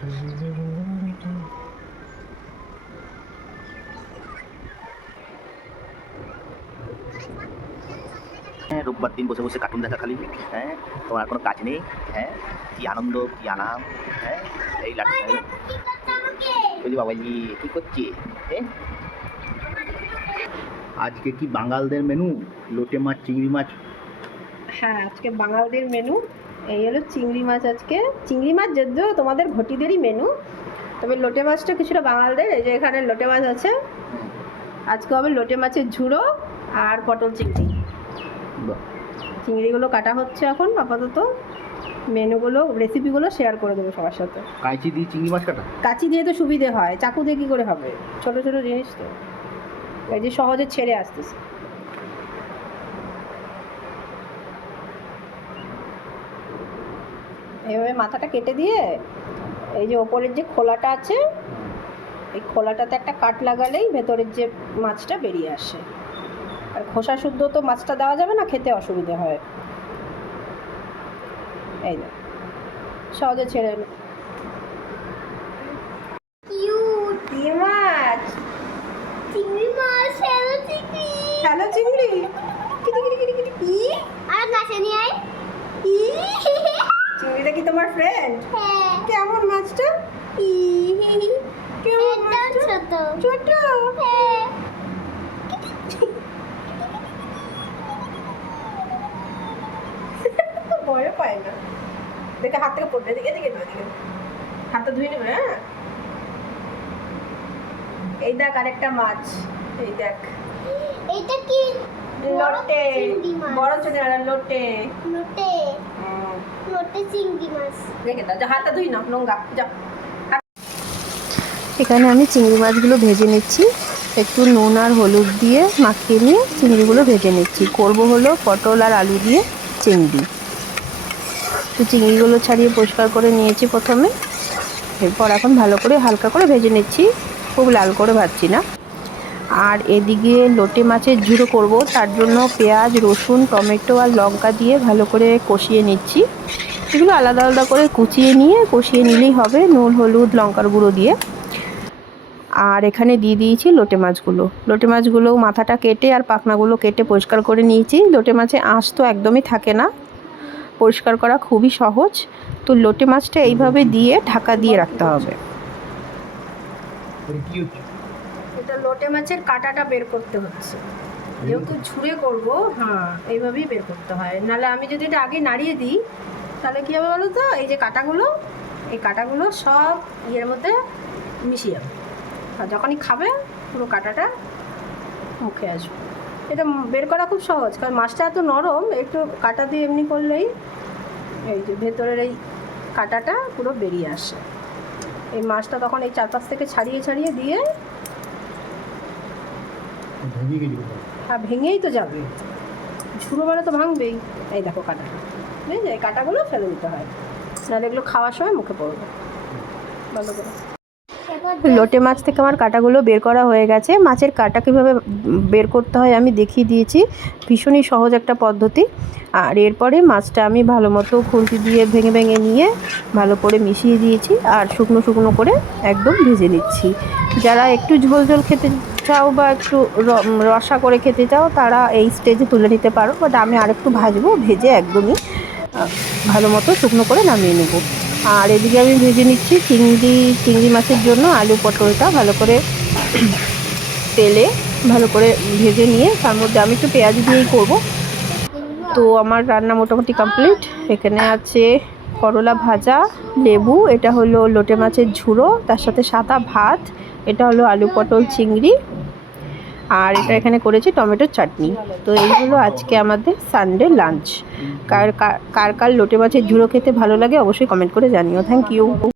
রোববার দিন বসে বসে কার্টুন দেখা খালি। হ্যাঁ, তোমার কোনো কাজ নেই। হ্যাঁ, কি আনন্দ, কি আরাম। হ্যাঁ, এই বাবাজি কি করছি? হ্যাঁ, আজকে কি বাঙালদের মেনু? লোটে মাছ, চিংড়ি মাছ। হ্যাঁ, আজকে বাঙালদের মেনু। এই হলো চিংড়ি মাছ। আজকে চিংড়ি মাছ যদিও তোমাদের ঘটিদেরই মেনু, তবে লোটে মাছটা কিছুটা বাঙালদের। এই যে এখানে লোটে মাছ আছে, আজকে হবে লোটে মাছের ঝুড়ো আর পটল চিংড়ি। চিংড়িগুলো কাটা হচ্ছে এখন আপাতত। মেনুগুলো, রেসিপিগুলো শেয়ার করে দেবো সবার সাথে। কাঁচি দিয়ে চিংড়ি মাছ কাটা? কাঁচি দিয়ে তো সুবিধে হয়, চাকু দিয়ে কী করে হবে? ছোট ছোট জিনিস তো, এই যে সহজে ছেড়ে আসতেছে। এভাবে মাথাটা কেটে দিয়ে এই যে ওপরের যে খোলাটা আছে, এই খোলাটাতে একটা কাট লাগালেই ভেতরের যে মাছটা বেরিয়ে আসে। আর খোসা শুদ্ধ তো মাছটা দেওয়া যাবে না, খেতে অসুবিধে হয়। এই যে সহজে ছেড়ে কি মাছ? চিংড়ি মাছ, হ্যালো চিংড়ি। হ্যালো চিংড়ি। কি আর কাছে নিয়ে আয়। চিংড়িটা কি তোমার ফ্রেন্ড? হ্যাঁ। কেমন মাছটা? কেমন মাছটা? ছোট ছোট। হ্যাঁ। ভয় পায় না, দেখে হাত থেকে পড়বে। এদিকে এদিকে এদিকে হাতটা ধুয়ে নেবে। হ্যাঁ, এই দেখ আরেকটা মাছ। এই দেখ, এটা কি? লোটে। বড় চিংড়ি মাছ, লোটে। লোটে। লোটে চিংড়ি মাছ। দেখে দাও, যা হাতটা ধুই না, নোংরা। যা। এখানে আমি চিংড়ি মাছগুলো ভেজে নিচ্ছি, একটু নুন আর হলুদ দিয়ে মাখিয়ে নিয়ে চিংড়িগুলো ভেজে নিচ্ছি। করব হলো পটল আর আলু দিয়ে চিংড়ি। তো চিংড়িগুলো ছাড়িয়ে পরিষ্কার করে নিয়েছি প্রথমে, এরপর এখন ভালো করে হালকা করে ভেজে নিচ্ছি, খুব লাল করে ভাজছি না। আর এদিকে লোটে মাছের ঝুড়ো করব, তার জন্য পেঁয়াজ, রসুন, টমেটো আর লঙ্কা দিয়ে ভালো করে কষিয়ে নিচ্ছি। এগুলো আলাদা আলাদা করে কুচিয়ে নিয়ে কষিয়ে নিলেই হবে, নুন, হলুদ, লঙ্কার গুঁড়ো দিয়ে। আর এখানে দিয়ে দিয়েছি লোটে মাছগুলো। লোটে মাছগুলো মাথাটা কেটে আর পাখনাগুলো কেটে পরিষ্কার করে নিয়েছি। লোটে মাছে আঁশ তো একদমই থাকে না, পরিষ্কার করা খুবই সহজ। তো লোটে মাছটা এইভাবে দিয়ে ঢাকা দিয়ে রাখতে হবে। এটা লোটে মাছের কাঁটাটা বের করতে হচ্ছে, যেহেতু ঝুড়ে করব। হ্যাঁ, এইভাবেই বের করতে হয়, নাহলে আমি যদি এটা আগে নাড়িয়ে দিই তাহলে কী হবে বলো তো, এই যে কাঁটাগুলো, এই কাঁটাগুলো সব ইয়ের মধ্যে মিশিয়ে যাবে। আর যখনই খাবে পুরো কাঁটাটা মুখে আসবে। এটা বের করা খুব সহজ, কারণ মাছটা এত নরম, একটু কাঁটা দিয়ে এমনি করলেই এই যে ভেতরের এই কাঁটাটা পুরো বেরিয়ে আসে। এই মাছটা তখন এই চারপাশ থেকে ছাড়িয়ে ছাড়িয়ে দিয়ে, হ্যাঁ ভেঙেই তো যাবে, ঝুড়ো মানে তো ভাঙবেই। এই দেখো কাঁটাটা, বুঝলি, এই কাঁটাগুলো ফেলে দিতে হয়, নাহলে এগুলো খাওয়ার সময় মুখে পড়বে। ভালো করে লোটে মাছ থেকে আমার কাঁটাগুলো বের করা হয়ে গেছে। মাছের কাঁটা কীভাবে বের করতে হয় আমি দেখিয়ে দিয়েছি, ভীষণই সহজ একটা পদ্ধতি। আর এরপরে মাছটা আমি ভালো মতো খুন্তি দিয়ে ভেঙে ভেঙে নিয়ে ভালো করে মিশিয়ে দিয়েছি, আর শুকনো শুকনো করে একদম ভেজে নিচ্ছি। যারা একটু ঝোল ঝোল খেতে চাও বা একটু রসা করে খেতে চাও, তারা এই স্টেজে তুলে নিতে পারো, বাট আমি আরেকটু ভাজবো, ভেজে একদমই ভালো মতো শুকনো করে নামিয়ে নেব। আর এদিকে আমি ভেজে নিচ্ছি চিংড়ি মাছের জন্য আলু পটলটা ভালো করে তেলে ভালো করে ভেজে নিয়ে তার মধ্যে আমি একটু পেঁয়াজ দিয়েই করব। তো আমার রান্না মোটামুটি কমপ্লিট। এখানে আছে করলা ভাজা, লেবু, এটা হলো লোটে মাছের ঝুড়ো, তার সাথে সাদা ভাত, এটা হলো আলু পটল চিংড়ি, আর এটা এখানে করেছি টমেটোর চাটনি। তো এই হলো আজকে আমাদের সানডে লাঞ্চ। কার কার লোটে মাছের ঝুড়ো খেতে ভালো লাগে অবশ্যই কমেন্ট করে জানিও। Thank you.